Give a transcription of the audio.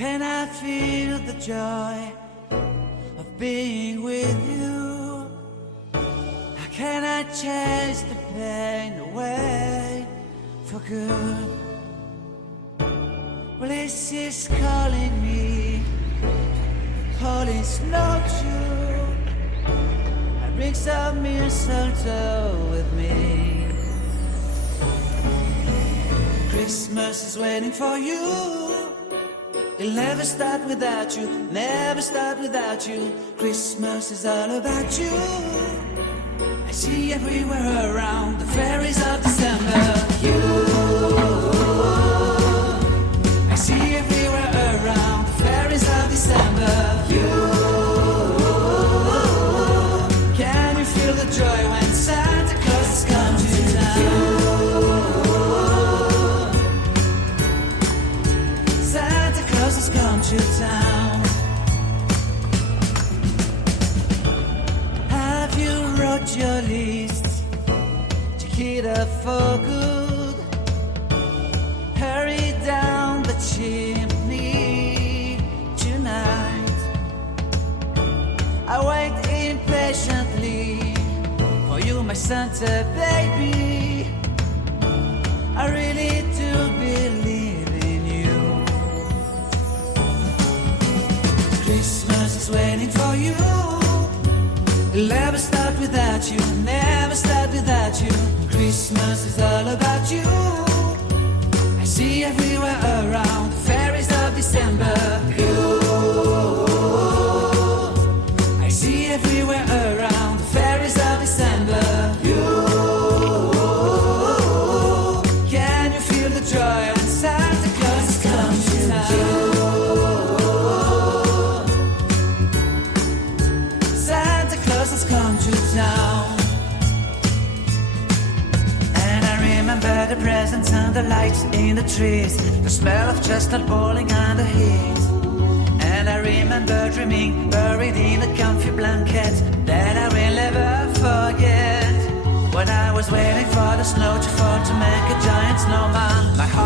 Can I feel the joy of being with you? How can I chase the pain away for good? Well, this is calling me, holy snowshoe. I bring some mistletoe with me. Christmas is waiting for you. It'll never start without you, never start without you. Christmas is all about you. I see everywhere around the fairies of December. You, I see everywhere around the fairies of December. You, can you feel the joy when Santa Claus has come to town? Has come to town. Have you wrote your list to get up for good? Hurry down the chimney tonight. I wait impatiently for you, my Santa baby. I really do believe in you. Christmas is waiting for you. It'll never start without you, never start without you. Christmas is all about you. I see everywhere around the fairies of December. You, I see everywhere around the fairies of December. You, can you feel the joy when Santa Claus has come to town? Has come to town. And I remember the presents and the lights in the trees, the smell of chestnut boiling on the heat. And I remember dreaming, buried in a comfy blanket that I will never forget. When I was waiting for the snow to fall to make a giant snowman, my heart